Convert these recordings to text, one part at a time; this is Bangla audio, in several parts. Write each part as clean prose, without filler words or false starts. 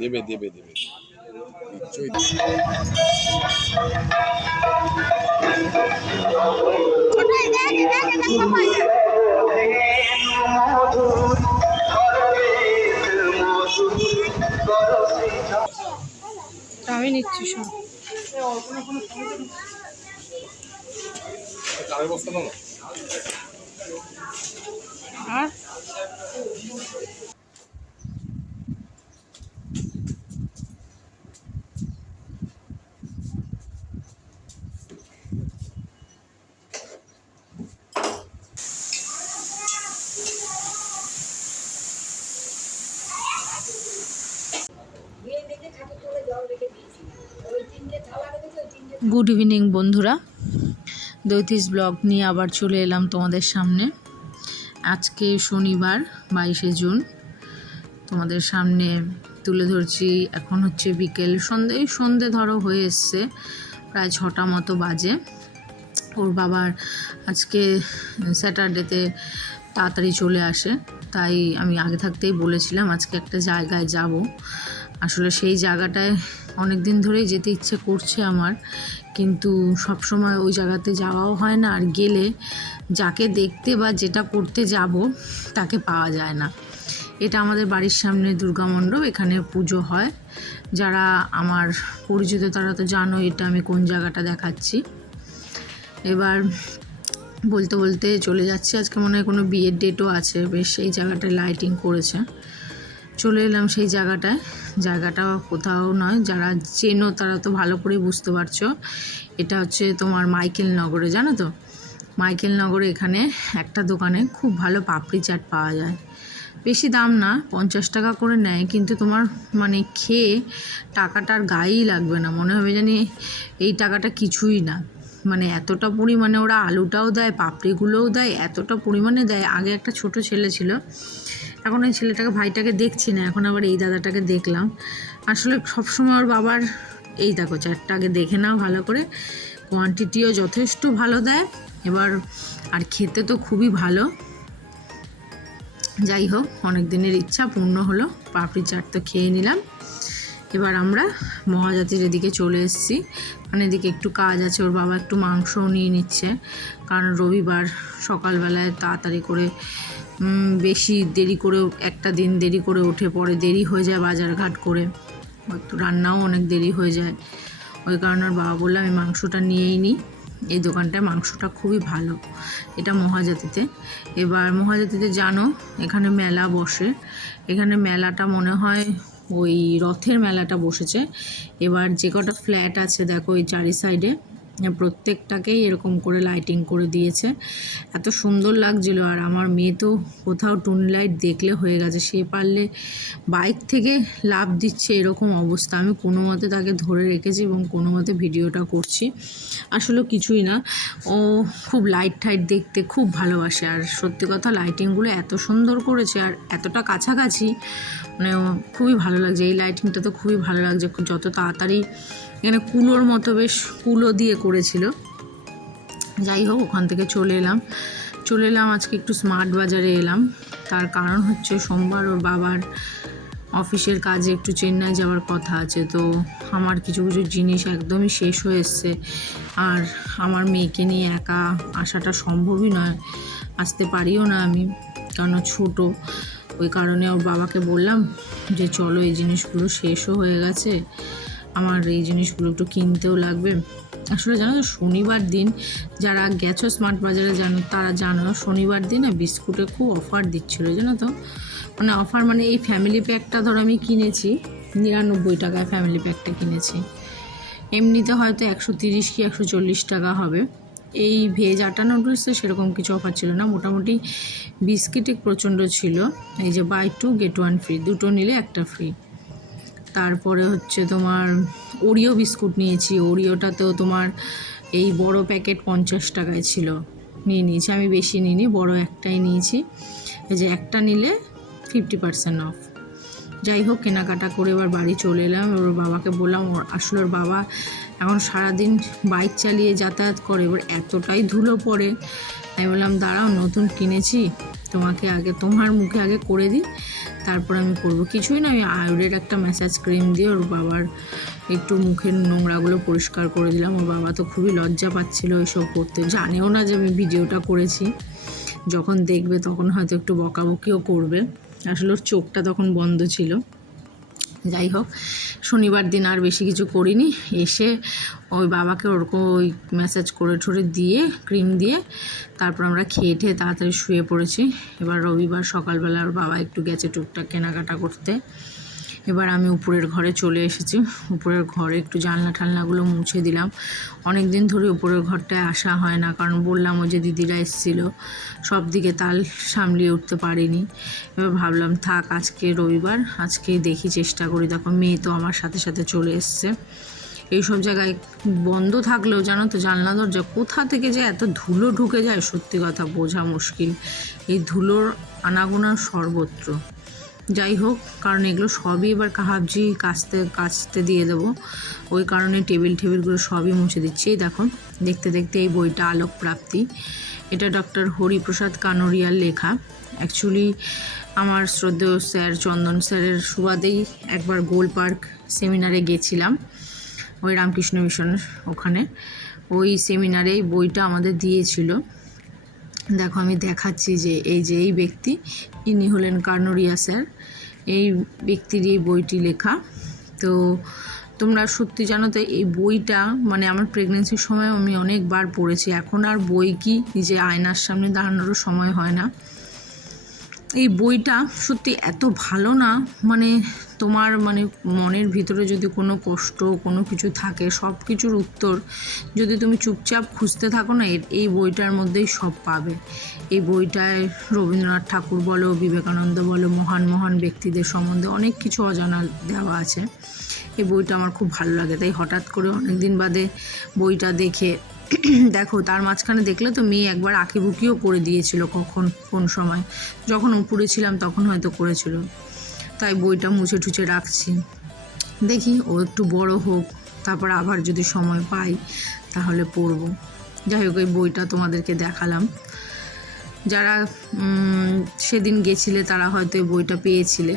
দেবে দেবে দেবে নিশ্চয়ই। আমি নিচ্ছি সব। আর গুড ইভিনিং বন্ধুরা, দৈতিস ব্লগ নিয়ে আবার চলে এলাম তোমাদের সামনে। আজকে শনিবার 22শে জুন তোমাদের সামনে তুলে ধরছি। এখন হচ্ছে বিকেল সন্ধে ধরো হয়ে এসছে, প্রায় 6টা মতো বাজে। ওর বাবার আজকে স্যাটারডেতে তাড়াতাড়ি চলে আসে, তাই আমি আগে থাকতেই বলেছিলাম আজকে একটা জায়গায় যাব। আসলে সেই জায়গাটায় অনেক দিন ধরেই যেতে ইচ্ছে করছে আমার, কিন্তু সব সময় ওই জায়গাতে যাওয়াও হয় না, আর গেলে যাকে দেখতে বা যেটা করতে যাব তাকে পাওয়া যায় না। এটা আমাদের বাড়ির সামনে দুর্গা মণ্ডপ, এখানে পুজো হয়। যারা আমার পরিচিত তারা তো জানো এটা আমি কোন জায়গাটা দেখাচ্ছি। এবার বলতে বলতে চলে যাচ্ছি, আজকে মনে হয় কোনো বিয়ের ডেটও আছে, বেশ সেই জায়গাটায় লাইটিং করেছে। চলে এলাম সেই জায়গাটায়। জায়গাটা কোথাও নয়, যারা চেনো তারা তো ভালো করে বুঝতে পারছো। এটা হচ্ছে তোমার মাইকেল নগরে, জানো তো মাইকেল নগরে। এখানে একটা দোকানে খুব ভালো পাপড়ি চাট পাওয়া যায়, বেশি দাম না, 50 টাকা করে নেয়, কিন্তু তোমার মানে খেয়ে টাকাটার গায়েই লাগবে না, মনে হবে জানি এই টাকাটা কিছুই না। মানে এতটা পরিমাণে ওরা আলুটাও দেয়, পাপড়িগুলোও দেয়, এতটা পরিমাণে দেয়। আগে একটা ছোট ছেলে ছিল, এখন এই ভাইটাকে দেখছি না, এখন আবার এই দাদাটাকে দেখলাম। আসলে সবসময় ওর বাবার এই দেখো চাটটা আগে দেখে নাও ভালো করে, কোয়ান্টিটিও যথেষ্ট ভালো দেয়। এবার আর খেতে তো খুবই ভালো। যাই হোক, অনেক দিনের ইচ্ছা পূর্ণ হলো, পাপড়ি চাট তো খেয়ে নিলাম। এবার আমরা মহাজাতির এদিকে চলে এসেছি, মানে এদিকে একটু কাজ আছে। ওর বাবা একটু মাংসও নিয়ে নিচ্ছে, কারণ রবিবার সকালবেলায় তাড়াতাড়ি করে বেশি দেরি করে একটা দিন দেরি করে ওঠে, পরে দেরি হয়ে যায় বাজারঘাট করে, তো রান্নাও অনেক দেরি হয়ে যায়। ওই কারণে ওর বাবা বললো আমি মাংসটা নিয়েই নিই। এই দোকানটায় মাংসটা খুবই ভালো, এটা মহাজাতিতে। এবার মহাজাতিতে জানো এখানে মেলা বসে, এখানে মেলাটা মনে হয় ওই রথের মেলাটা বসেছে। এবার যে কটা ফ্ল্যাট আছে দেখো এই চারি সাইডে, প্রত্যেকটাকেই এরকম করে লাইটিং করে দিয়েছে, এত সুন্দর লাগছিল। আর আমার মেয়ে তো কোথাও টুন লাইট দেখলে হয়ে গেছে, সে পারলে বাইক থেকে লাফ দিচ্ছে, এরকম অবস্থা। আমি কোনো মতে তাকে ধরে রেখেছি এবং কোনো মতে ভিডিওটা করছি। আসলে কিছুই না, ও খুব লাইট টাইট দেখতে খুব ভালোবাসে। আর সত্যি কথা লাইটিংগুলো এত সুন্দর করেছে আর এতটা কাছাকাছি, মানে খুবই ভালো লাগছে। এই লাইটিংটা তো খুবই ভালো লাগছে, যত তাড়াতাড়ি এখানে কুলোর মতো বেশ কুলো দিয়ে করেছিল। যাই হোক, ওখান থেকে চলে এলাম আজকে একটু স্মার্ট বাজারে এলাম। তার কারণ হচ্ছে সোমবার ওর বাবার অফিসের কাজে একটু চেন্নাই যাওয়ার কথা আছে, তো আমার কিছু কিছু জিনিস একদমই শেষ হয়ে এসছে। আর আমার মেয়েকে নিয়ে একা আসাটা সম্ভবই নয়, আসতে পারিও না আমি, কারণ ছোট। ওই কারণে ওর বাবাকে বললাম যে চলো, এই জিনিসগুলো শেষও হয়ে গেছে, আমার এই জিনিসগুলো একটু কিনতেও লাগবে। আসলে জানো তো শনিবার দিন, যারা গেছো স্মার্ট বাজারে জানো তারা জানো, শনিবার দিন বিস্কুটে খুব অফার দিচ্ছিলো, জানো তো। মানে অফার মানে এই ফ্যামিলি প্যাকটা ধরো আমি কিনেছি 99 টাকায়, ফ্যামিলি প্যাকটা কিনেছি। এমনিতে হয়তো 130 কি 140 টাকা হবে। এই ভেজ আটা নুডলসে সেরকম কিছু অফার ছিল না, মোটামুটি বিস্কিটে প্রচণ্ড ছিল। এই যে বাই 2 get 1 ফ্রি, দুটো নিলে একটা ফ্রি। তারপরে হচ্ছে তোমার ওরিও বিস্কুট নিয়েছি, ওরিওটাতেও তোমার এই বড় প্যাকেট 50 টাকায় ছিল, নিয়েছি। আমি বেশি নিইনি, বড় একটাই নিয়েছি। এই যে একটা নিলে 50% অফ। যাই হোক, কেনাকাটা করে এবার বাড়ি চলে এলাম। ওর বাবাকে বললাম, আসলে ওর বাবা এখন সারাদিন বাইক চালিয়ে যাতায়াত করে, এবার এতটাই ধুলো পড়ে। আমি বললাম দাঁড়াও, নতুন কিনেছি, তোমাকে আগে তোমার মুখে আগে করে দিই, তারপর আমি করবো। কিছুই না, আমি আয়ুরের একটা ম্যাসাজ ক্রিম দিয়ে ওর বাবার একটু মুখের নোংরাগুলো পরিষ্কার করে দিলাম। ওর বাবা তো খুবই লজ্জা পাচ্ছিলো এসব করতে, জানেও না যে আমি ভিডিওটা করেছি। যখন দেখবে তখন হয়তো একটু বকাবকিও করবে, আসলে ওর চোখটা তখন বন্ধ ছিল। যাই হোক, শনিবার দিন আর বেশি কিছু করিনি, এসে ওই বাবাকে ওরকম ওই ম্যাসাজ করে ঠরে দিয়ে ক্রিম দিয়ে তারপর আমরা খেয়ে ঠেয়ে তাড়াতাড়ি শুয়ে পড়েছি। এবার রবিবার সকালবেলা ওর বাবা একটু গেছে টুকটাক কেনাকাটা করতে। এবার আমি উপরের ঘরে চলে এসেছি। উপরের ঘরে একটু জানলা ঠালনাগুলো মুছে দিলাম। অনেক দিন ধরে উপরের ঘরটায় আসা হয় না, কারণ বললাম ও যে দিদিরা এসেছিল, সব দিকে তাল সামলিয়ে উঠতে পারিনি। এবার ভাবলাম থাক, আজকে রবিবার, আজকেই দেখি, চেষ্টা করি। দেখো মেয়ে তো আমার সাথে সাথে চলে এসছে। এইসব জায়গায় বন্ধ থাকলেও জানো তো জানলা দরজা কোথা থেকে যে এত ধুলো ঢুকে যায়, সত্যি কথা বোঝা মুশকিল। এই ধুলোর আনাগোনা সর্বত্র। যাই হোক, কারণ এগুলো সবই এবার কাহাবজি কাচতে দিয়ে দেবো, ওই কারণে টেবিলগুলো সবই মুছে দিচ্ছি। দেখো, দেখতে দেখতে এই বইটা আলোক প্রাপ্তি, এটা ডক্টর হরিপ্রসাদ কানোরিয়ার লেখা। অ্যাকচুয়ালি আমার শ্রদ্ধেয় স্যার চন্দন স্যারের সুবাদেই একবার গোল পার্ক সেমিনারে গেছিলাম, ওই রামকৃষ্ণ মিশন ওখানে, ওই সেমিনারে এই বইটা আমাদের দিয়েছিল। দেখো আমি দেখাচ্ছি যে এই ব্যক্তি, ইনি হলেন কানোরিয়া স্যার, এই ব্যক্তির এই বইটি লেখা। তো তোমরা সত্যি জানো তো, এই বইটা মানে আমার প্রেগনেন্সির সময় আমি অনেকবার পড়েছি। এখন আর বই কি, নিজে আয়নার সামনে দাঁড়ানোরও সময় হয় না। এই বইটা সত্যি এত ভালো না, মানে তোমার মানে মনের ভিতরে যদি কোনো কষ্ট কোনো কিছু থাকে, সব কিছুর উত্তর যদি তুমি চুপচাপ খুঁজতে থাকো না, এই বইটার মধ্যেই সব পাবে। এই বইটায় রবীন্দ্রনাথ ঠাকুর বলো, বিবেকানন্দ বলো, মহান মহান ব্যক্তিদের সম্বন্ধে অনেক কিছু অজানা দেওয়া আছে। এই বইটা আমার খুব ভালো লাগে, তাই হঠাৎ করে অনেক দিন বাদে বইটা দেখে, দেখো তার মাঝখানে দেখলে তো মেয়ে একবার আঁকিবুকিও করে দিয়েছিল, কোন সময় যখন উপরে ছিলাম তখন হয়তো করেছিল। তাই বইটা মুছে টুছে রাখছি, দেখি ও একটু বড় হোক, তারপর আবার যদি সময় পাই তাহলে পড়বো। যাই হোক, এই বইটা তোমাদেরকে দেখালাম। যারা সেদিন গেছিলে তারা হয়তো এই বইটা পেয়েছিলে,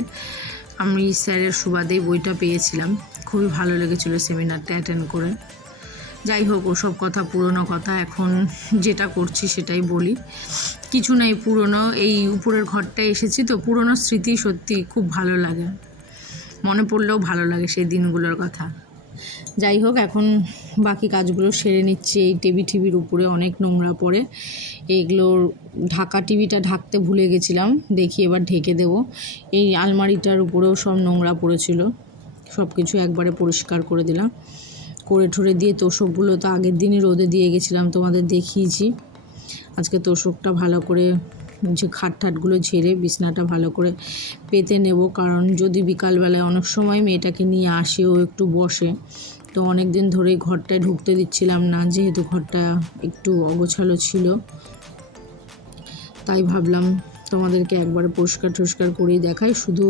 আমি স্যারের সুবাদেই বইটা পেয়েছিলাম। খুবই ভালো লেগেছিলো সেমিনারটা অ্যাটেন্ড করে। যাই হোক, ওসব কথা পুরনো কথা, এখন যেটা করছি সেটাই বলি। কিছু নেই, পুরনো এই উপরের ঘরটায় এসেছি তো, পুরনো স্মৃতি সত্যি খুব ভালো লাগে, মনে পড়লেও ভালো লাগে সেই দিনগুলোর কথা। যাই হোক, এখন বাকি কাজগুলো সেরে নিচ্ছি। এই টিভির উপরে অনেক নোংরা পড়ে, এইগুলোর টিভিটা ঢাকতে ভুলে গেছিলাম, দেখি এবার ঢেকে দেব। এই আলমারিটার উপরেও সব নোংরা পড়েছিল, সব কিছু একবারে পরিষ্কার করে দিলাম, করে ঠরে দিয়ে তোষকগুলো তো আগের দিনই রোদে দিয়ে গেছিলাম, তোমাদের দেখিয়েছি। আজকে তোষকটা ভালো করে যে খাটগুলো ঝেড়ে বিছনাটা ভালো করে পেতে নেব, কারণ যদি বিকালবেলায় অনেক সময় মেয়েটাকে নিয়ে আসে, ও একটু বসে, তো অনেক দিন ধরেই ঘরটায় ঢুকতে দিচ্ছিলাম না, যেহেতু ঘরটা একটু অগোছালো ছিল। তাই ভাবলাম তোমাদেরকে একবারে পরিষ্কার করেই দেখাই। শুধু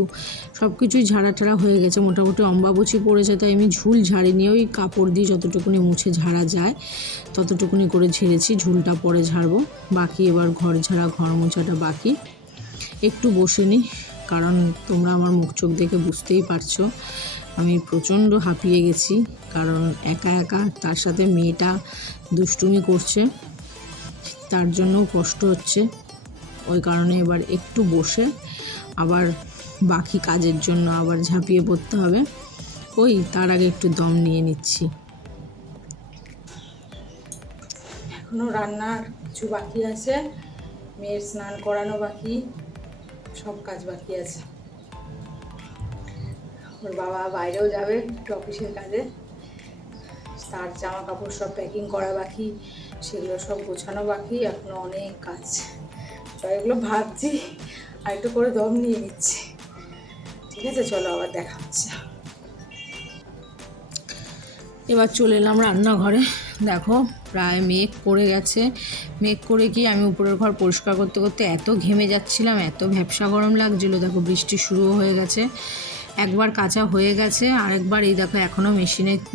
সব কিছুই ঝাড়া হয়ে গেছে, মোটামুটি অম্বাবচি পড়েছে, তাই আমি ঝুল ঝাড়িনি, ওই কাপড় দিয়ে যতটুকুনি মুছে ঝাড়া যায় ততটুকুনি করে ঝেড়েছি, ঝুলটা পরে ঝাড়বো। বাকি এবার ঘর ঝাড়া ঘর মোছাটা বাকি। একটু বসে নিই, কারণ তোমরা আমার মুখ চোখ দেখে বুঝতেই পারছো আমি প্রচণ্ড হাঁপিয়ে গেছি, কারণ একা তার সাথে মেয়েটা দুষ্টুমি করছে, তার জন্যও কষ্ট হচ্ছে। ওই কারণে এবার একটু বসে আবার বাকি কাজের জন্য আবার ঝাঁপিয়ে পড়তে হবে। তার আগে একটু দম নিয়ে নিচ্ছি। এখনও রান্নার কিছু বাকি আছে, মেয়ের স্নান করানো বাকি, সব কাজ বাকি আছে। ওর বাবা বাইরেও যাবে একটু অফিসের কাজে, তার জামা কাপড় সব প্যাকিং করা বাকি, সেগুলো সব গোছানো বাকি, এখনও অনেক কাজ। তো এগুলো ভাবছি আর একটু করে দম নিয়ে নিচ্ছি। ঠিক আছে, চলো আবার দেখা হচ্ছে। এবার চলে এলাম রান্নাঘরে। দেখো প্রায় মেঘ করে গেছে, মেঘ করে কি আমি উপরের ঘর পরিষ্কার করতে করতে এত ঘেমে যাচ্ছিলাম, এত ভ্যাপসা গরম লাগছিলো। দেখো বৃষ্টি শুরুও হয়ে গেছে, একবার কাঁচা হয়ে গেছে, আরেকবার এই দেখো এখনও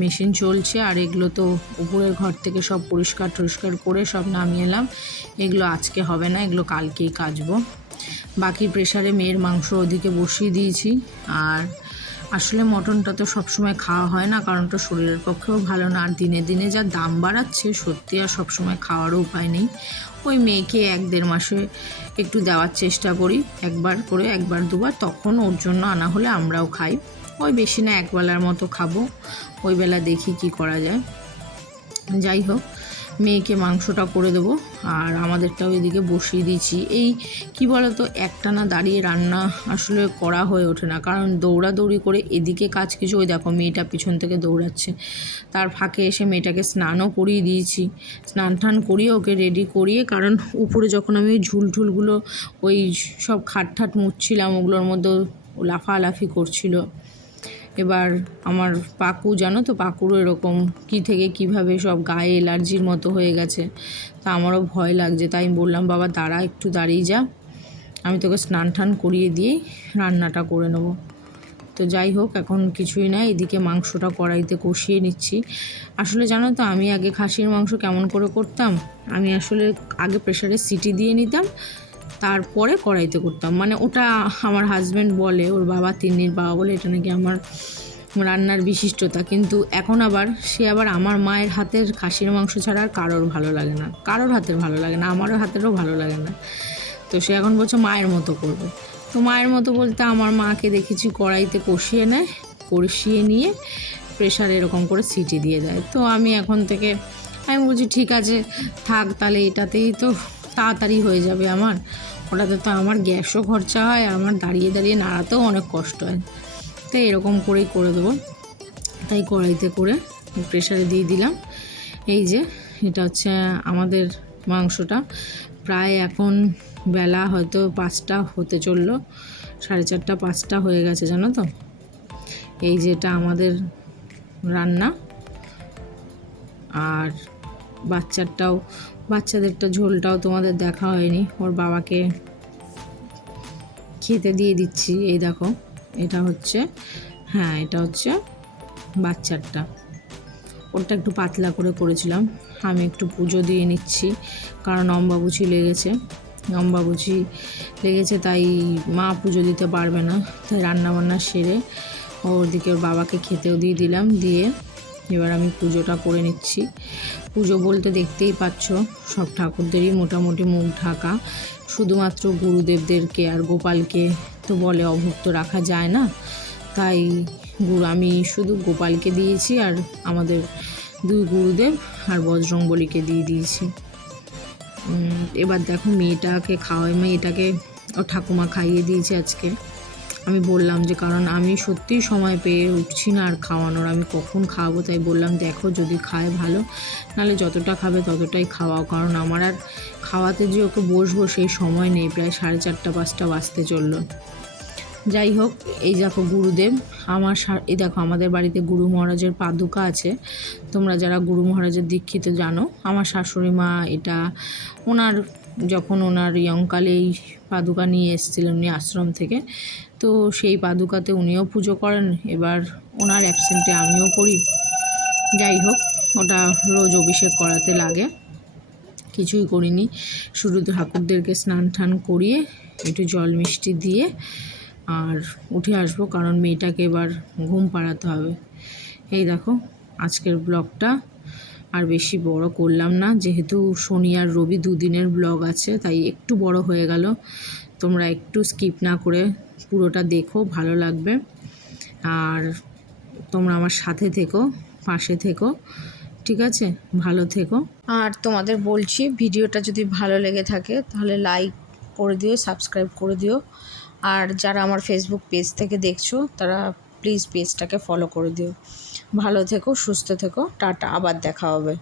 মেশিন চলছে। আর এগুলো তো উপরের ঘর থেকে সব পরিষ্কার টরিষ্কার করে সব নামিয়ে এলাম। এগুলো আজকে হবে না, এগুলো কালকেই কাচবো। বাকি প্রেসারে মেয়ের মাংস ওদিকে বসিয়ে দিয়েছি। আর আসলে মটনটা তো সবসময় খাওয়া হয় না, কারণ তো শরীরের পক্ষেও ভালো না। আর দিনে দিনে যা দাম বাড়াচ্ছে, সত্যি আর সবসময় খাওয়ারও উপায় নেই। ওই মেয়েকে 1-1.5 মাসে একটু দেওয়ার চেষ্টা করি, একবার দুবার, তখন ওর জন্য আনা হলে আমরাও খাই। ওই বেশি না, একবেলার মতো খাবো, ওই বেলা দেখি কি করা যায়। যাই হোক, মেয়েকে মাংসটা করে দেবো আর আমাদেরটাও এদিকে বসিয়ে দিয়েছি। এই কি বলতো, একটানা দাঁড়িয়ে রান্না আসলে করা হয়ে ওঠে না, কারণ দৌড়াদৌড়ি করে এদিকে কাজ কিছু। ওই দেখো মেয়েটা পিছন থেকে দৌড়াচ্ছে, তার ফাঁকে এসে মেয়েটাকে স্নানও করিয়ে দিয়েছি। স্নান টান করিয়ে ওকে রেডি করিয়ে, কারণ উপরে যখন আমি ওই ঝুলঝুলগুলো ওই সব খাট মুছছিলাম, ওগুলোর মধ্যে লাফালাফি করছিল। এবার আমার পাকু, জানো তো, পাকুরও এরকম কী থেকে কীভাবে সব গায়ে অ্যালার্জির মতো হয়ে গেছে। তা আমারও ভয় লাগছে, তাই বললাম বাবা দাঁড়া, একটু দাঁড়িয়ে যা, আমি তোকে স্নান টান করিয়ে দিয়েই রান্নাটা করে নেব। তো যাই হোক, এখন কিছুই না, এদিকে মাংসটা কড়াইতে কষিয়ে নিচ্ছি। আসলে জানো তো, আমি আগে খাসির মাংস কেমন করে করতাম, আমি আসলে আগে প্রেসারে সিটি দিয়ে নিতাম, তারপরে কড়াইতে করতাম। মানে ওটা আমার হাজব্যান্ড বলে, ওর বাবা, তিন্নির বাবা বলে, এটা নাকি আমার রান্নার বিশিষ্টতা। কিন্তু এখন আবার সে আবার আমার মায়ের হাতের খাসির মাংস ছাড়া আর কারোর ভালো লাগে না, কারোর হাতের ভালো লাগে না, আমারও হাতেরও ভালো লাগে না। তো সে এখন বলছে মায়ের মতো করবে। তো মায়ের মতো বলতে আমার মাকে দেখেছি কড়াইতে কষিয়ে নিয়ে প্রেসারে এরকম করে সিটি দিয়ে দেয়। তো আমি এখন থেকে আমি বলছি ঠিক আছে থাক, তাহলে এটাতেই তো তাড়াতাড়ি হয়ে যাবে আমার। ওটাতে তো আমার গ্যাসও খরচা হয়, আমার দাঁড়িয়ে দাঁড়িয়ে নাড়াতেও অনেক কষ্ট হয়। তাই এরকম করেই করে দেবো। তাই কড়াইতে করে প্রেসারে দিয়ে দিলাম। এই যে এটা হচ্ছে আমাদের মাংসটা। প্রায় এখন বেলা হয়তো 5টা হতে চললো, 4:30 5টা হয়ে গেছে, জানো তো। এই যে এটা আমাদের রান্না। আর বাচ্চাদেরটা ঝোলটাও তোমাদের দেখা হয়নি, ওর বাবাকে খেতে দিয়ে দিচ্ছি। এই দেখো, এটা হচ্ছে বাচ্চারটা, ওটা একটু পাতলা করে করেছিলাম। আমি একটু পুজো দিয়ে নিচ্ছি, কারণ অম্বাবুচি লেগেছে, তাই মা পুজো দিতে পারবে না। তাই রান্নাবান্না সেরে ওদিকে ওর বাবাকে খেতেও দিয়ে দিলাম। দিয়ে এবার আমি পুজোটা করে নিচ্ছি। পুজো বলতে দেখতেই পাচ্ছ, সব ঠাকুরদেরই মোটামুটি মুখ ঢাকা, শুধুমাত্র গুরুদেবদেরকে আর গোপালকে তো বলে অভুক্ত রাখা যায় না, তাই আমি শুধু গোপালকে দিয়েছি, আর আমাদের 2 গুরুদেব আর বজরংবলীকে দিয়ে দিয়েছি। এবার দেখো মেয়েটাকে ও ঠাকুমা খাইয়ে দিয়েছে আজকে। আমি বললাম যে, কারণ আমি সত্যিই সময় পেয়ে উঠছি না আর খাওয়ানোর, আমি কখন খাওয়াবো, তাই বললাম দেখো যদি খায় ভালো, নাহলে যতটা খাবে ততটাই খাওয়াও, কারণ আমার আর খাওয়াতে যে ওকে বসবো সেই সময় নেই, প্রায় 4:30 5টা বাজতে চললো। যাই হোক, এই দেখো গুরুদেব এই দেখো আমাদের বাড়িতে গুরু মহারাজের পাদুকা আছে। তোমরা যারা গুরু মহারাজের দীক্ষিত জানো, আমার শাশুড়ি মা এটা যখন ওনার ইয়ংকালে এই পাদুকা নিয়ে এসেছিলেন উনি আশ্রম থেকে, তো সেই পাদুকাতে উনিও পুজো করেন। এবার ওনার অ্যাবসেন্টে আমিও করি। যাই হোক, ওটা রোজ অভিষেক করাতে লাগে, কিছুই করিনি, শুধু ঠাকুরদেরকে স্নান টান করিয়ে একটু জল মিষ্টি দিয়ে আর উঠে আসবো, কারণ মেয়েটাকে এবার ঘুম পাড়াতে হবে। এই দেখো, আজকের ব্লগটা আর বেশি বড় করলাম না, যেহেতু শনি আর রবি 2 দিনের ব্লগ আছে, তাই একটু বড় হয়ে গেল। তোমরা একটু স্কিপ না করে পুরোটা দেখো, ভালো লাগবে। আর তোমরা আমার সাথে থেকো, পাশে থেকো, ঠিক আছে? ভালো থেকো। আর তোমাদের বলছি, ভিডিওটা যদি ভালো লেগে থাকে তাহলে লাইক করে দিও, সাবস্ক্রাইব করে দিও। আর যারা আমার ফেসবুক পেজ থেকে দেখছো তারা প্লিজ পেজটাকে ফলো করে দিও। ভালো থেকো, সুস্থ থেকো, টাটা, আবার দেখা হবে।